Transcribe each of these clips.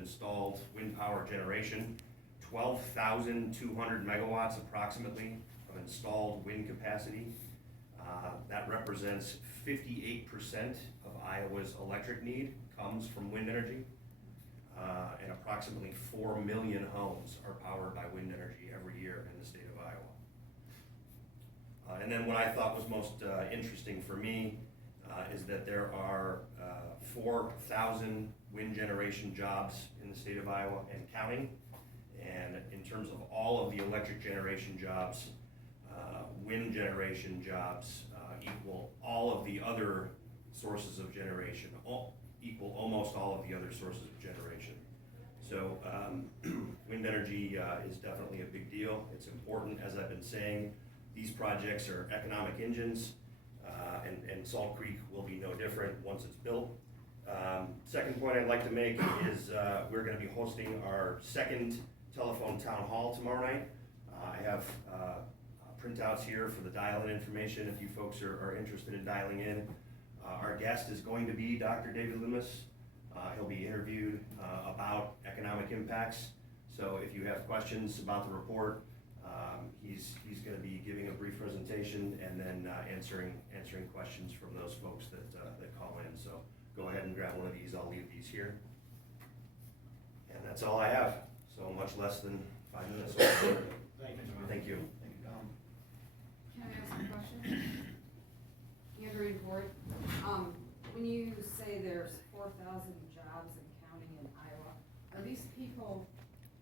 installed wind power generation, 12,200 megawatts approximately of installed wind capacity. That represents 58% of Iowa's electric need comes from wind energy. And approximately 4 million homes are powered by wind energy every year in the state of Iowa. And then what I thought was most interesting for me is that there are 4,000 wind generation jobs in the state of Iowa and counting. And in terms of all of the electric generation jobs, wind generation jobs equal all of the other sources of generation, equal almost all of the other sources of generation. So wind energy is definitely a big deal. It's important, as I've been saying. These projects are economic engines, and Salt Creek will be no different once it's built. Second point I'd like to make is we're going to be hosting our second telephone town hall tomorrow night. I have printouts here for the dial-in information if you folks are interested in dialing in. Our guest is going to be Dr. David Loomis. He'll be interviewed about economic impacts. So if you have questions about the report, he's going to be giving a brief presentation and then answering questions from those folks that call in. So go ahead and grab one of these. I'll leave these here. And that's all I have. So much less than 5 minutes. Thank you. Thank you. Thank you, Tom. Can I ask a question? Andrew Board, when you say there's 4,000 jobs and counting in Iowa, are these people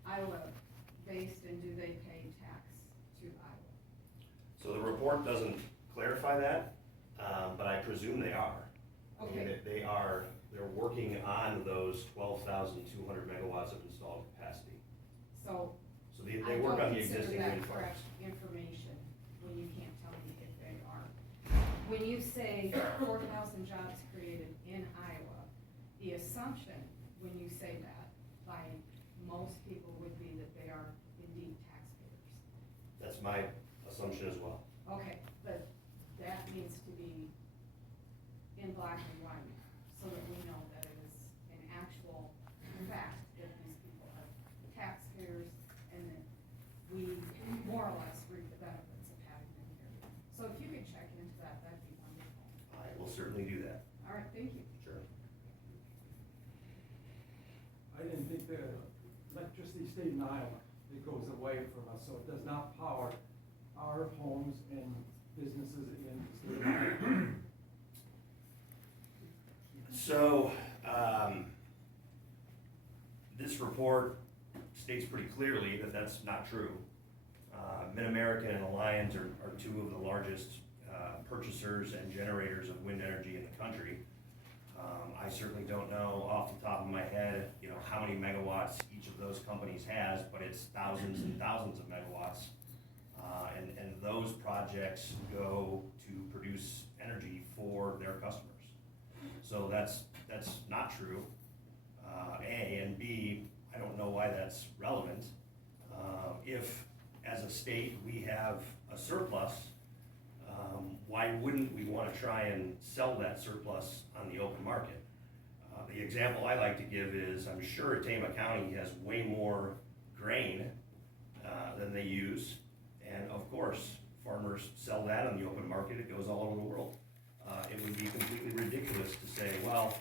Iowa-based and do they pay tax to Iowa? So the report doesn't clarify that, but I presume they are. Okay. I mean, they're working on those 12,200 megawatts of installed capacity. So they work on the existing wind I don't consider that farms. correct information when you can't tell me if they are. When you say 4,000 jobs created in Iowa, the assumption when you say that by most people would be that they are indeed taxpayers. That's my assumption as well. Okay, but that needs to be in black and white so that we know that it is an actual fact that these people are taxpayers and that we more or less reap the benefits of having them here. So if you could check into that, that'd be wonderful. I will certainly do that. All right, thank you. Sure. I didn't think the electricity stayed in Iowa. It goes away from us, so it does not power our homes and businesses in the state of Iowa. So, this report states pretty clearly that that's not true. Mid-American and Alliance are two of the largest purchasers and generators of wind energy in the country. I certainly don't know off the top of my head, how many megawatts each of those companies has, but it's thousands and thousands of megawatts. And those projects go to produce energy for their customers. So that's not true, A, and B, I don't know why that's relevant. If, as a state, we have a surplus, why wouldn't we want to try and sell that surplus on the open market? The example I like to give is, I'm sure Tama County has way more grain than they use, and of course, farmers sell that on the open market, it goes all over the world. It would be completely ridiculous to say, well,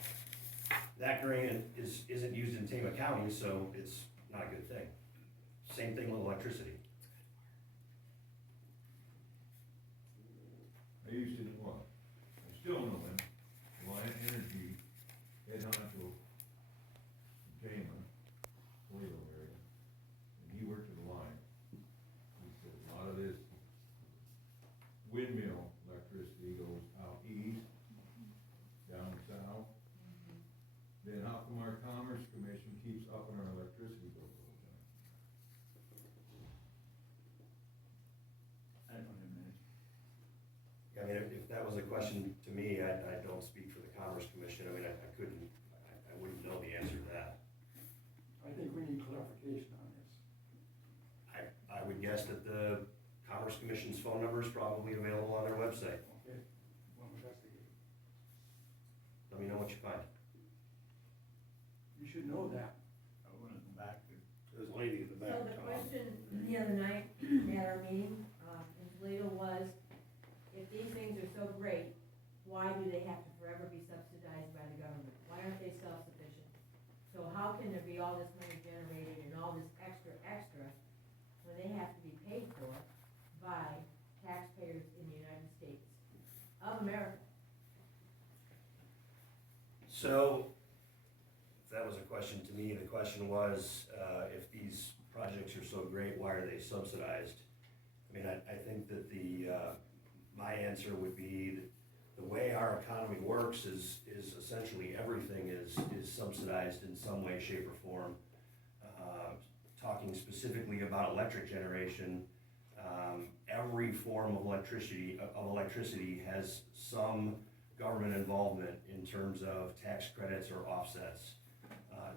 that grain isn't used in Tama County, so it's not a good thing. Same thing with electricity. I used to know, well, I still know him, Alliant Energy, head honcho, Tama, Toledo area, and he worked at Alliant. He said a lot of this windmill electricity goes out east, down south. Then how come our Commerce Commission keeps upping our electricity bills all the time? I don't have minutes. I mean, if that was a question to me, I don't speak for the Commerce Commission. I mean, I wouldn't know the answer to that. I think we need clarification on this. I would guess that the Commerce Commission's phone number is probably available on their website. Okay, we'll investigate. Let me know what you find. You should know that. I There's a lady in the back. So the Tom. question the other night at our meeting, in Toledo was, if these things are so great, why do they have to forever be subsidized by the government? Why aren't they self-sufficient? So how can there be all this money generated and all this extra when they have to be paid for by taxpayers in the United States of America? So, if that was a question to me, the question was, if these projects are so great, why are they subsidized? I mean, I think that my answer would be that the way our economy works is essentially everything is subsidized in some way, shape, or form. Talking specifically about electric generation, every form of electricity has some government involvement in terms of tax credits or offsets.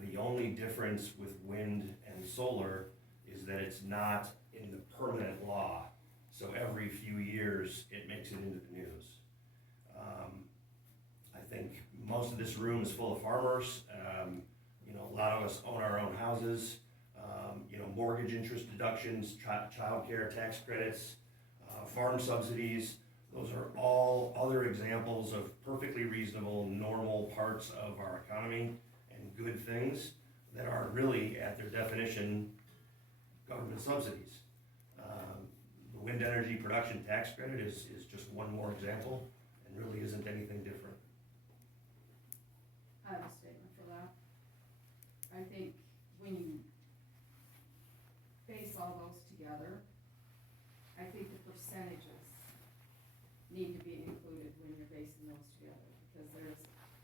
The only difference with wind and solar is that it's not in the permanent law. So every few years, it makes it into the news. I think most of this room is full of farmers. A lot of us own our own houses. Mortgage interest deductions, child care tax credits, farm subsidies. Those are all other examples of perfectly reasonable, normal parts of our economy and good things that are really, at their definition, government subsidies. The wind energy production tax credit is just one more example and really isn't anything different. I have a statement for that. I think when you base all those together, I think the percentages need to be included when you're basing those together, because there's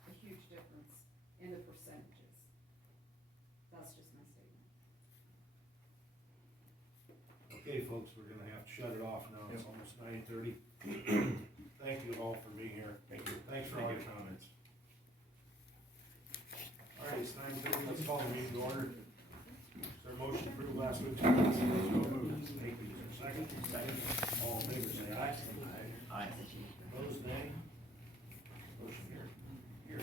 a huge difference in the percentages. That's just my statement. Okay, folks, we're gonna have to shut it off now. It's almost 9:30. Thank you all for being here. Thank you. Thanks for all your comments. All right, it's 9:30. Let's call the meeting to order. Is there a motion to approve last week's minutes? So moved. Thank you. Is there a second? Second. All in favor, say aye. Aye. Opposed, nay. Motion carried. Here.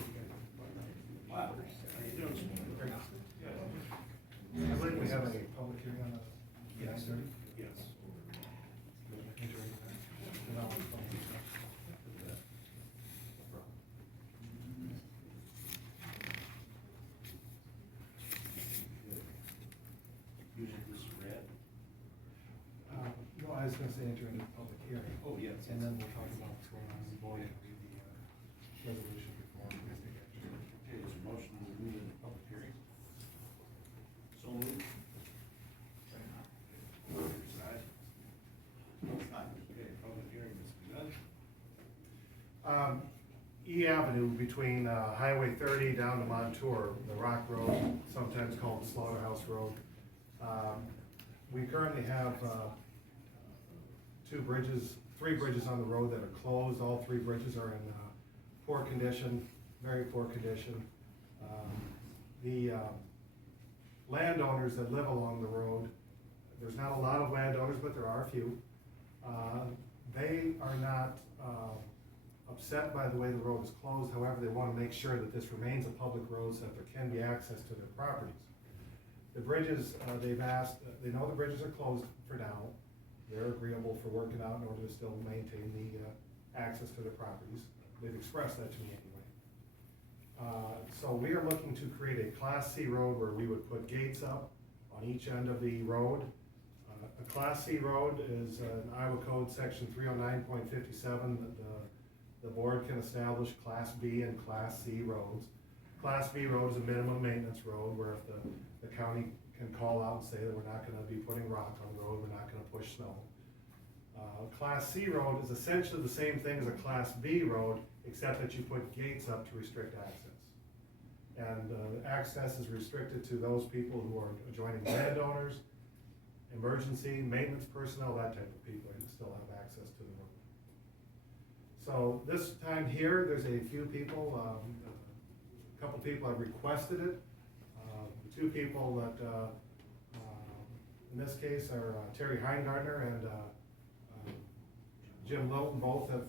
Wow. How you doing this morning? Good. I believe we have a public hearing on the. Yes. Yes. Yes. Usually this is red. No, I was gonna say enter into public hearing, Oh, yes. and then we'll talk about what's going on in the board and do the, resolution before we take action. Okay, is there a motion to move into public hearing? So moved. Side. Okay, public hearing is begun. E Avenue between, Highway 30 down to Montour, the Rock Road, sometimes called the Slaughterhouse Road. We currently have, three bridges on the road that are closed. All three bridges are in, poor condition, very poor condition. The landowners that live along the road, there's not a lot of landowners, but there are a few. They are not upset by the way the road is closed. However, they want to make sure that this remains a public road so that there can be access to their properties. The bridges, they've asked, they know the bridges are closed for now. They're agreeable for working out in order to still maintain the access to their properties. They've expressed that to me anyway. So we are looking to create a Class C road where we would put gates up on each end of the road. A Class C road is an Iowa Code Section 309.57. The board can establish Class B and Class C roads. Class B road is a minimum maintenance road where if the county can call out and say that we're not gonna be putting rock on the road, we're not gonna push snow. Class C road is essentially the same thing as a Class B road, except that you put gates up to restrict access. And access is restricted to those people who are adjoining landowners, emergency, maintenance personnel, that type of people, and still have access to the road. So this time here, there's a few people, a couple people have requested it. The two people that, in this case, are Terry Heingardner and Jim Lilton, both have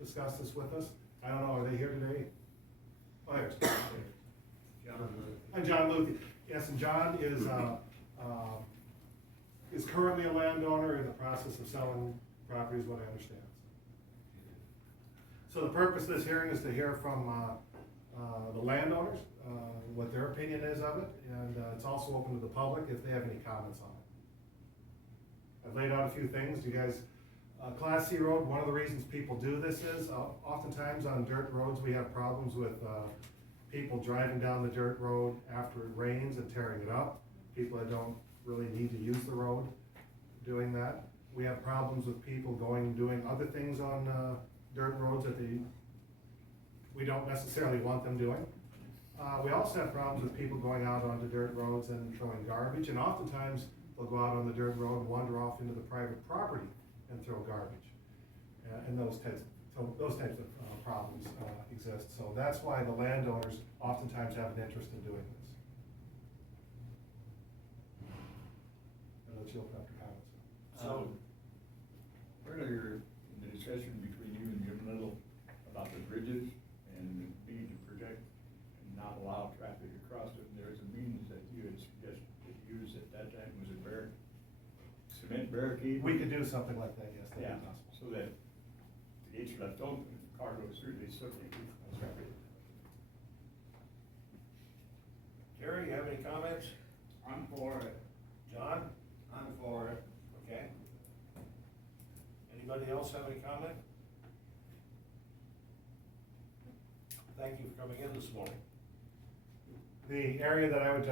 discussed this with us. I don't know, are they here today? Oh, here's John. and John Luthi. Yes, and John is is currently a landowner in the process of selling property, is what I understand. So the purpose of this hearing is to hear from the landowners, what their opinion is of it, and it's also open to the public if they have any comments on it. I've laid out a few things. You guys, Class C road, one of the reasons people do this is, oftentimes on dirt roads, we have problems with people driving down the dirt road after it rains and tearing it up. People that don't really need to use the road doing that. We have problems with people doing other things on dirt roads that we don't necessarily want them doing. We also have problems with people going out onto dirt roads and throwing garbage, and oftentimes they'll go out on the dirt road and wander off into the private property and throw garbage. And those types of problems exist. So that's why the landowners oftentimes have an interest in doing this. I'll let you open up your comments. So, earlier in the discussion between you and Jim Little about the bridges and needing to protect and not allow traffic across it, there was a means that you had suggested to use at that time, was it cement barricade? We could do something like that, yes, that'd Yeah, be possible. so that the gates are left open, the car goes through, they still can't get traffic. Terry, you have any comments? I'm for it. John? I'm for it. Okay. Anybody else have any comment? Thank you for coming in this morning. The area that I would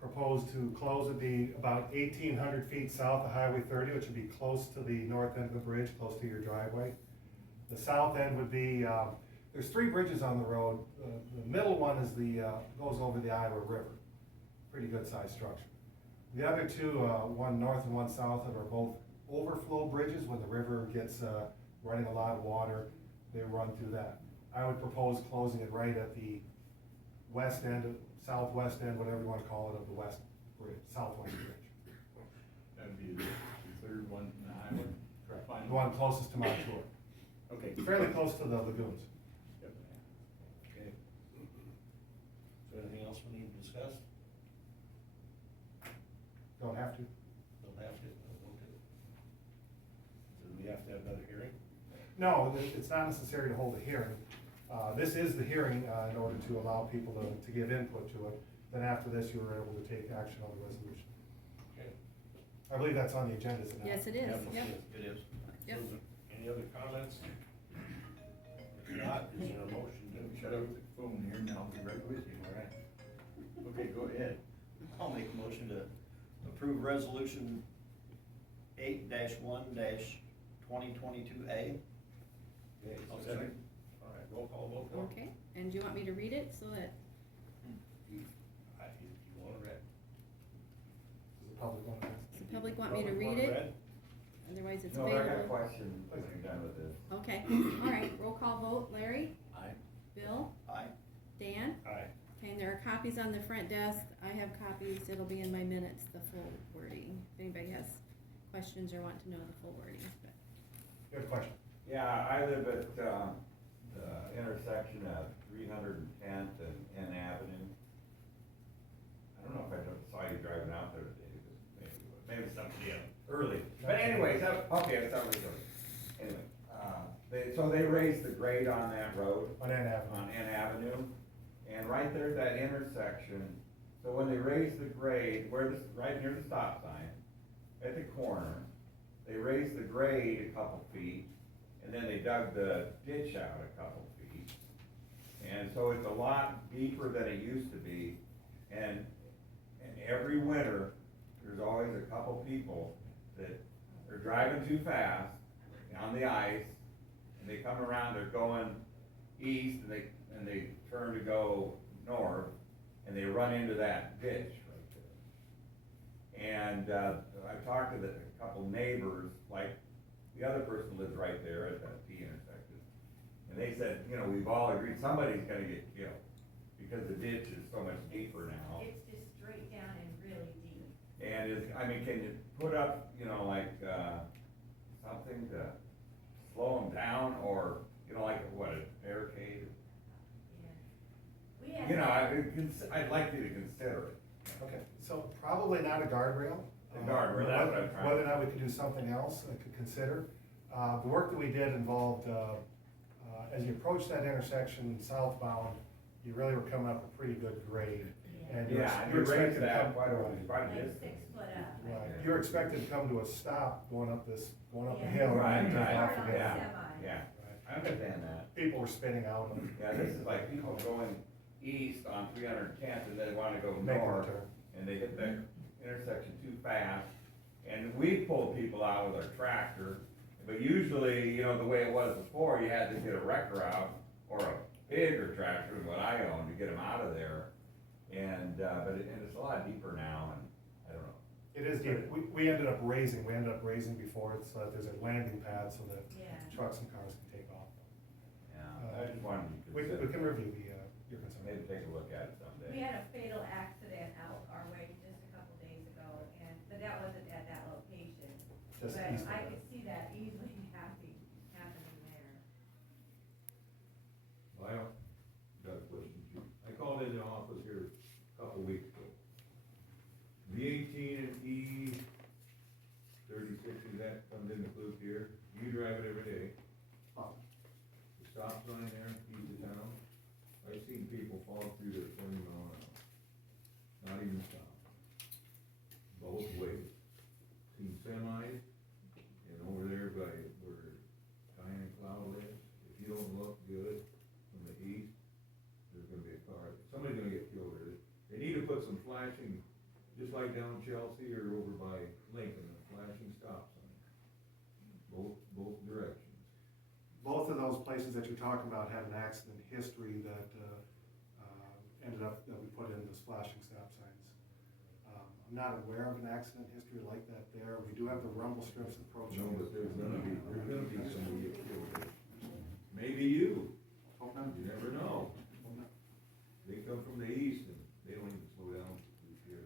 propose to close would be about 1,800 feet south of Highway 30, which would be close to the north end of the bridge, close to your driveway. The south end would be, there's 3 bridges on the road. The middle one is goes over the Iowa River. Pretty good sized structure. The other 2, one north and one south of, are both overflow bridges. When the river gets running a lot of water, they run through that. I would propose closing it right at the west end, southwest end, whatever you want to call it, of the west bridge, southwest bridge. That'd be the third one in the highway? Correct. Fine. The one closest to Mount Shore. Okay. Fairly close to the lagoons. Yep. Okay. Is there anything else we need to discuss? Don't have to. Don't have to, okay. Do we have to have another hearing? No, it's not necessary to hold a hearing. This is the hearing in order to allow people to give input to it. Then after this, you are able to take action on the resolution. Okay. I believe that's on the agenda, isn't it? Yes, it is, yep. It is. Yep. Any other comments? If not, is there a motion to? Shut up the phone here and I'll be right with you. All right. Okay, go ahead. I'll make a motion to approve resolution 8-1-2022A. Okay, I'll is there a second. All right, roll call vote. Laura. Okay, and do you want me to read it so that, You want to read? Does the public want to? does the public want me to Public read want it? read? Otherwise it's No, I got a available. question when you're done with this. Okay, all right, roll call vote, Larry, Aye. Bill, Aye. Dan? Aye. Okay, and there are copies on the front desk. I have copies, it'll be in my minutes, the full wording. If anybody has questions or want to know the full wording, but. Good question. Yeah, I live at, the intersection of 310th and N Avenue. I don't know if I saw you driving out there today, but maybe somebody else, early. But anyways, okay, it's already early. Anyway, so they raised the grade on that road. On N Avenue. On N Avenue, and right there at that intersection, so when they raised the grade, right near the stop sign, at the corner, they raised the grade a couple feet, and then they dug the ditch out a couple feet. And so it's a lot deeper than it used to be, and every winter, there's always a couple people that are driving too fast on the ice, and they come around, they're going east, and they turn to go north, and they run into that ditch right there. And I talked to a couple neighbors, like the other person lives right there at that T intersection, and they said, you know, we've all agreed somebody's gonna get killed because the ditch is so much deeper now. It's just straight down and really deep. And can you put up, you know, like, something to slow them down, or, you know, like, what, a barricade? We have. You know, I'd like you to consider it. Okay, so probably not a guardrail. A guardrail, that's what I'm trying. Whether or not we could do something else, I could consider. The work that we did involved, as you approach that intersection southbound, you really were coming up a pretty good grade. And you're Yeah, you're you raised expected to that come. quite a Like bit. 6 foot up. Right, you're expected to come to a stop going up the Yeah. hill. Right, and right, off Hard on again. the yeah, semi. yeah, Right. I understand that. People were spinning out and Yeah, this is like people going east on 310th and they wanna go making a north, turn. and they hit the intersection too fast. And we pulled people out with our tractor, but usually, you know, the way it was before, you had to get a wrecker out, or a bigger tractor than what I own, to get them out of there. And, and it's a lot deeper now, and I don't know. It is deep. We ended up raising before it, so that there's a landing pad so that Yeah. trucks and cars can take off. Yeah, I just wanted you to We consider, can review your concern. maybe take a look at it We someday. had a fatal accident out our way just a couple days ago, but that wasn't at that location. Just But east of I it. could see that easily happening there. Well, got a question, Chief. I called in the office here a couple weeks ago. V18 and E36, that comes in the loop here, you drive it every day. Oh, The stop sign there, east of town, I've seen people fall through there 20 miles an hour, not even stop. Both ways. Seen semis, and over there by where Diane Cloud is, if you don't look good from the east, there's gonna be a car, somebody's gonna get killed there. They need to put some flashing, just like down Chelsea or over by Lincoln, a flashing stop sign. Both directions. both of those places that you're talking about had an accident history that, ended up, that we put in the flashing stop signs. I'm not aware of an accident history like that there. We do have the rumble strips approaching. No, but there's gonna be somebody get killed there. Maybe you, Hope not. you never know. Hope not. They come from the east and they don't even slow down through here.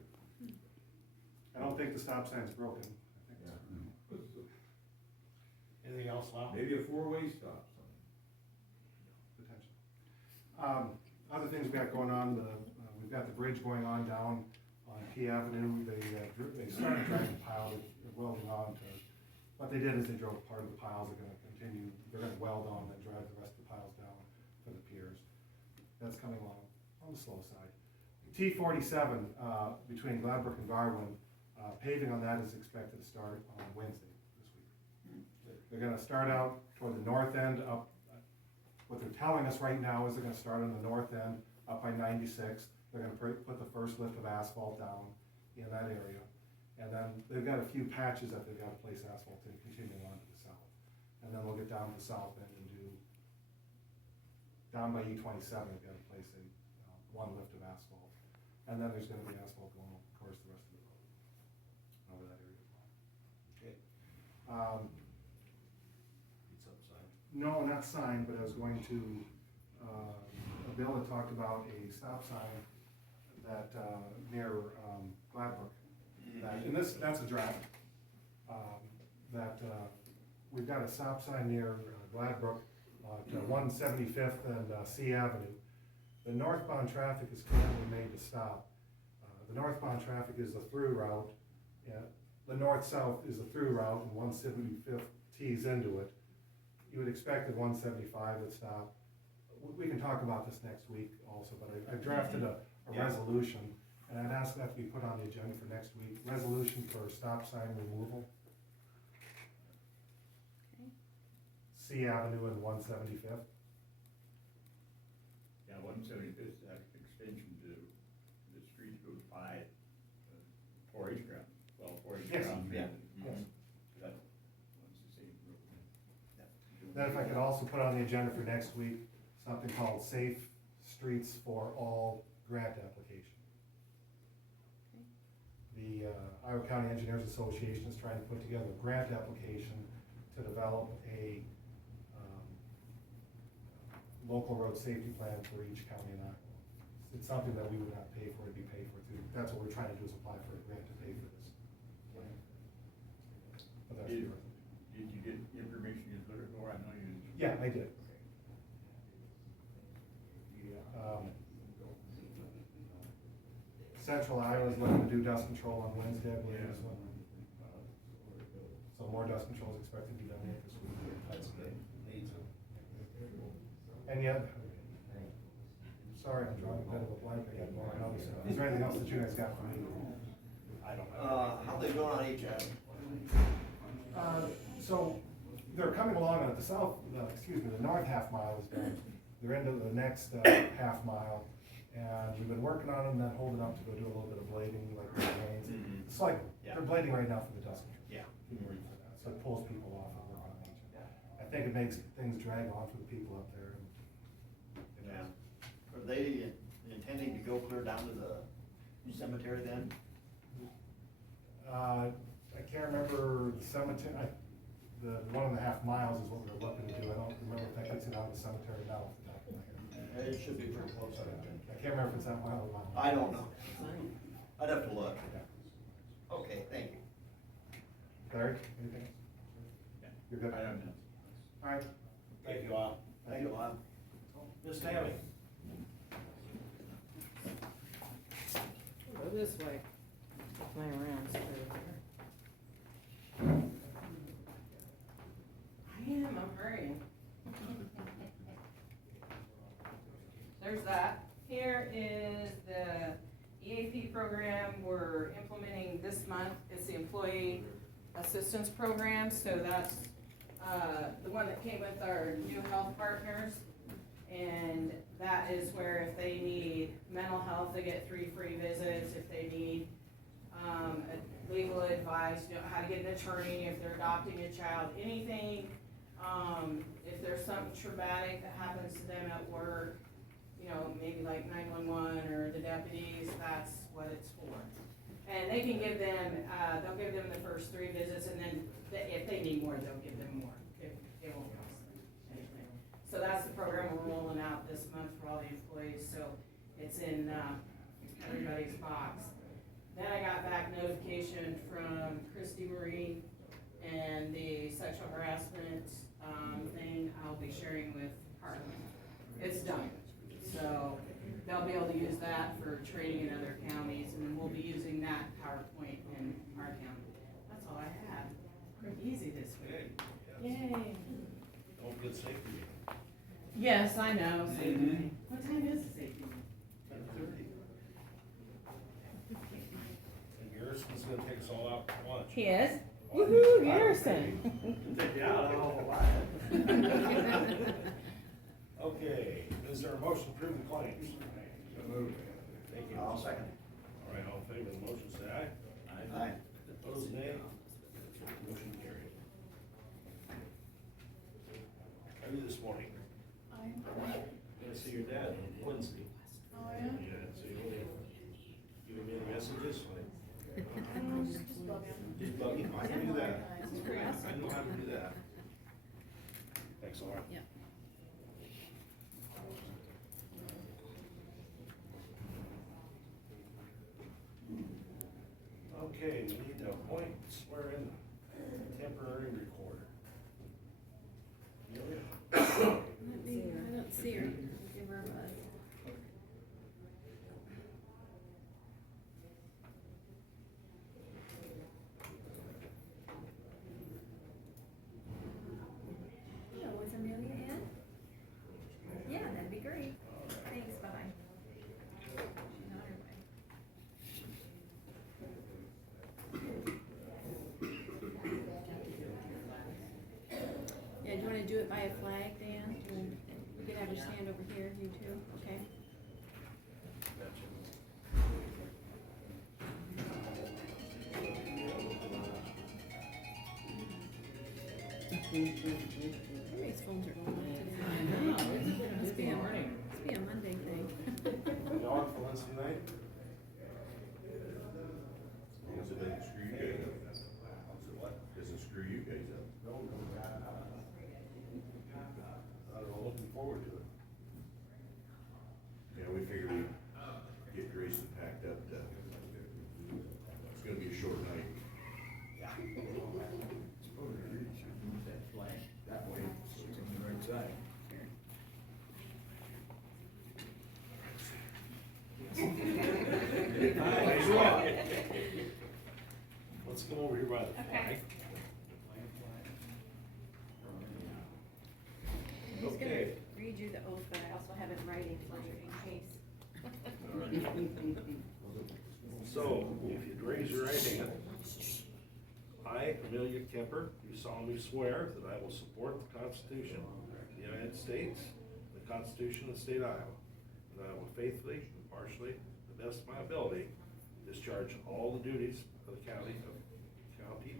I don't think the stop sign's broken. I think Yeah. it's- Anything else, Lyle? Maybe a four-way stop sign. potential. Other things we got going on, we've got the bridge going on down on P Avenue. They started dragging the pile, they're welding on to, what they did is they drove part of the piles, they're gonna weld on, then drive the rest of the piles down for the piers. That's coming along on the slow side. T47, between Gladbrook and Garwin, paving on that is expected to start on Wednesday this week. They're gonna start out toward the north end up, what they're telling us right now is they're gonna start on the north end up by 96. They're gonna put the first lift of asphalt down in that area. And then they've got a few patches that they've gotta place asphalt in, continuing on to the south. And then we'll get down to the south end and do, down by E27, they've gotta place one lift of asphalt. And then there's gonna be asphalt going, of course, the rest of the road, over that area as well. Okay. It's upside. No, not sign, but I was going to, a bill that talked about a stop sign that, near, Gladbrook. And that's a draft. We've got a stop sign near Gladbrook, to 175th and C Avenue. The northbound traffic is currently made to stop. The northbound traffic is a through route, the north-south is a through route, and 175th tees into it. You would expect that 175 would stop. We can talk about this next week also, but I drafted a Yeah. resolution, and I'd ask that to be put on the agenda for next week. Resolution for stop sign removal. C Avenue and 175th. Yeah, 175th, that extension to the street goes by 4-H ground. Well, 4-H Yes. ground. Yeah. Yes. That one's the same road. Then if I could also put on the agenda for next week, something called Safe Streets for All grant application. The Iowa County Engineers Association is trying to put together a grant application to develop a local road safety plan for each county in Iowa. It's something that we would not pay for, it'd be paid for through, that's what we're trying to do, is apply for a grant to pay for this plan. But that's the Did resolution. you get information you put it for? I know you. Yeah, I did. Central Iowa is looking to do dust control on Wednesday, I believe, this one. So more dust control is expected to be done yet this week. That's good. Needs it. And yet, sorry, I'm drawing a bit of a blank, I got more on others. Is there anything else that you guys got for me? I don't know. How they going on HF? So, they're coming along on the the north half mile is done. They're into the next, half mile, and we've been working on them, then holding up to go do a little bit of blading, like the lanes. Mhm. It's like, Yeah. they're blading right now for the dust control. Yeah. So it pulls people off of work on HF. I think it makes things drag on for the people up there. Yeah. Are they intending to go clear down to the cemetery then? I can't remember the cemetery, the 1.5 miles is what we were looking to do. I don't remember if that gets it out of the cemetery now off the top of my head. It should be pretty close, I think. I can't remember if it's that mile or not. I don't know. I'd have to look. Okay, thank you. Larry, anything else? You're good? I don't know. All right. Thank you all. Thank you, Bob. Miss Tammy? Go this way. My rounds through here. I'm hurrying. There's that. Here is the EAP program we're implementing this month. It's the Employee Assistance Program, so that's, the one that came with our new health partners. And that is where if they need mental health, they get 3 free visits. If they need legal advice, you know, how to get an attorney, if they're adopting a child, anything, if there's something traumatic that happens to them at work, you know, maybe like 911 or the deputies, that's what it's for. And they can give them, they'll give them the first 3 visits, and then if they need more, they'll give them more. It won't cost them anything. So that's the program we're rolling out this month for all the employees, so it's in everybody's box. Then I got back notification from Christy Marie and the sexual harassment thing I'll be sharing with Hartland. It's done. So they'll be able to use that for training in other counties, and then we'll be using that PowerPoint in our county. That's all I had. Pretty easy this week. Yay. Don't get safety. Yes, I know. Safety meeting. What time is the safety meeting? 10:30. And Garrison's gonna take us all out to lunch. He is? Woohoo, Garrison. Yeah, I'll Okay, is there a motion to approve the claims? So moved. Thank you. I'll second. All right, all in favor of the motion, say aye. Aye. Opposed, nay. Motion carried. How are you this morning? Gonna see your dad, Wednesday. Oh, yeah? Yeah, so you want to give him any messages? Just bugging. Just bugging, I can do that. It's pretty awesome. I know how to do that. Thanks, Laura. Yeah. Okay, we need to appoint, swear in temporary recorder. Amelia? I don't see her. Give her a buzz. Hello, is Amelia in? Yeah, that'd be great. Thanks, bye-bye. She's on her way. Yeah, do you wanna do it by a flag, Dan? You can have your stand over here, you too, okay? Everybody's phones are going off today. I know, it's been a Must be busy a- morning. Must be a Monday thing. You on for Wednesday night? Because it doesn't screw you guys up. So what? Doesn't screw you guys up. No. I'm looking forward to it. Yeah, we figured we'd get Grayson packed up to, it's gonna be a short night. That flag, that way, so it's on the right side. Let's go over here by the flag. Okay. He's gonna Okay. read you the oath, but I also have it in writing for you in case. So, if you'd raise your right hand. I, Amelia Kemper, do solemnly swear that I will support the Constitution of the United States, the Constitution of the State of Iowa, and that I will faithfully, impartially, to the best of my ability, discharge all the duties of the county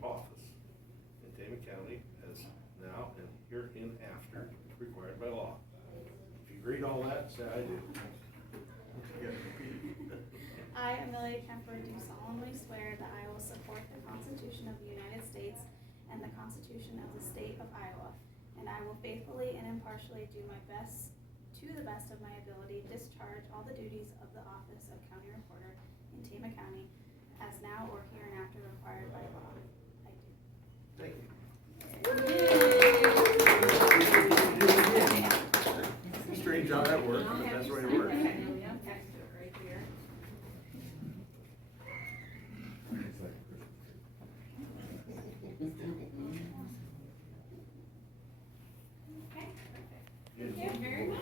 office in Tama County as now and hereinafter required by law. If you read all that, say I do. I, Amelia Kemper, do solemnly swear that I will support the Constitution of the United States and the Constitution of the State of Iowa, and I will faithfully and impartially do my best, to the best of my ability, discharge all the duties of the office of County Recorder in Tama County as now or hereinafter required by law. I do. Thank you. It's strange how that works, but that's the way it works. Amelia, next to it right here. It's like Christmas. Okay. Yes. Thank you very much.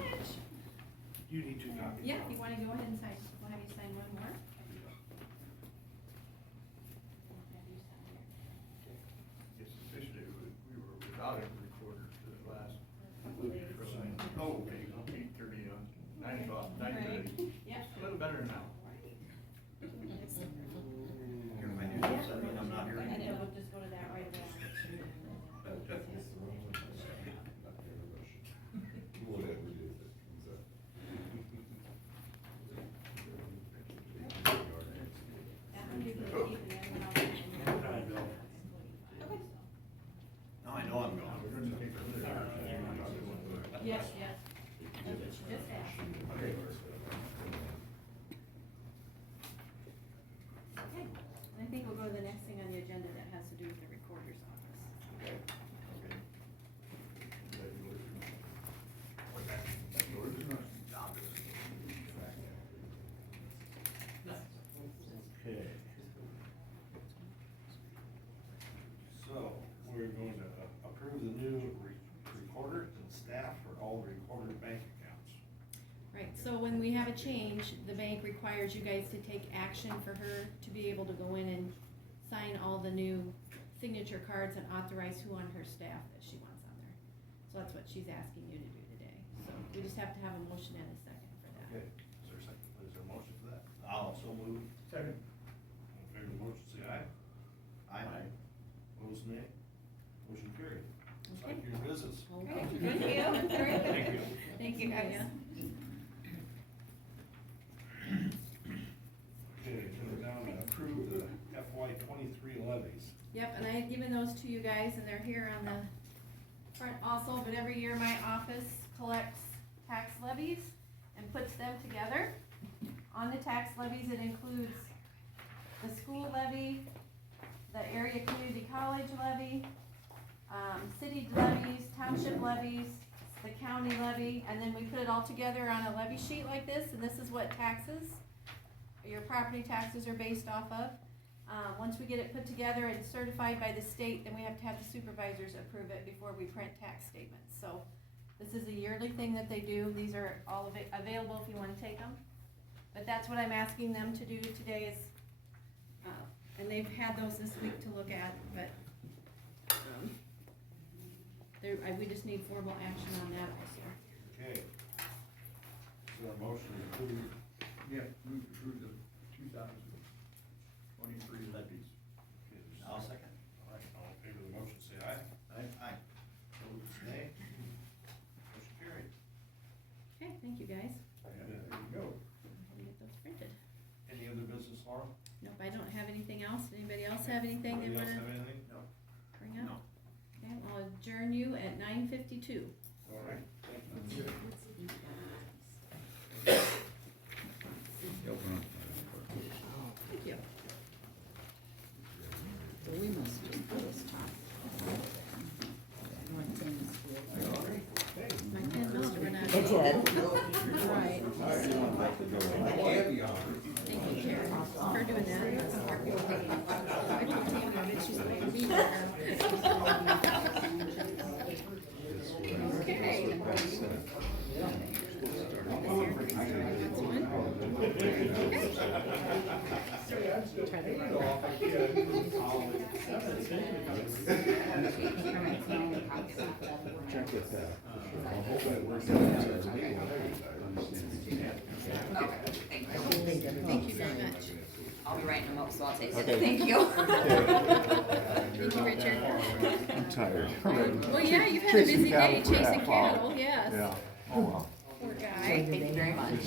You need two copies. Yeah, if you wanna go ahead and sign, we'll have you sign one more. It's officially, we were without a recorder for the last. Couple days. Oh, okay, 8:30 on, 9:00, 9:30. Yep. A little better now. Here, if I do this, I mean, I'm not here And it anymore. will just go to that right away. Whatever it is that comes up. That one you can keep and then when I'll. I know. Okay. No, I know I'm gone. We're gonna take Yes, yes. That's what she just asked. Okay. Okay, and I think we'll go to the next thing on the agenda that has to do with the recorder's office. Okay. Okay. Okay. So, we're going to approve the new recorder and staff for all recorder bank accounts. Right, so when we have a change, the bank requires you guys to take action for her to be able to go in and sign all the new signature cards and authorize who on her staff that she wants on there. So that's what she's asking you to do today. So we just have to have a motion and a second for that. Okay, is there a second, is there a motion for that? I'll also move. Second. All in favor of the motion, say aye. Aye. Opposed, nay. Motion carried. Looks like you're in business. Okay. Thank you. Thank you. Thank you, guys. Okay, we're down to approve the FY 23 levies. Yep, and I had given those to you guys, and they're here on the front also, but every year my office collects tax levies and puts them together. On the tax levies, it includes the school levy, the area community college levy, city levies, township levies, the county levy, and then we put it all together on a levy sheet like this, and this is what taxes, your property taxes are based off of. Once we get it put together and certified by the state, then we have to have the supervisors approve it before we print tax statements. So this is a yearly thing that they do. These are all available if you wanna take them. But that's what I'm asking them to do today is, and they've had those this week to look at, but, we just need formal action on that also. Okay. Is there a motion to approve? Yeah, move to approve the 2023 levies. I'll second. All right, all in favor of the motion, say aye. Aye. Opposed, nay. Motion carried. Okay, thank you guys. And there you go. I'll get those printed. Any other business, Laura? Nope, I don't have anything else. Anybody else have anything they Anybody else wanna have anything? No. bring up? Okay, I'll adjourn you at 9:52. All right, thank you. Thank you. We must just put this top. One thing is good. My pen must have run out. It did. Right. Thank you, Sharon, for doing that. Check with that. I'll hope that works out. Okay, thank you. Thank you very much. I'll be writing them up, so I'll take it. Okay. Thank you. Thank you, Richard. I'm tired. Well, yeah, you've had a Chasing busy day cattle chasing crap, wow. cattle, yes. Yeah, oh well. Poor guy. Thank you very much.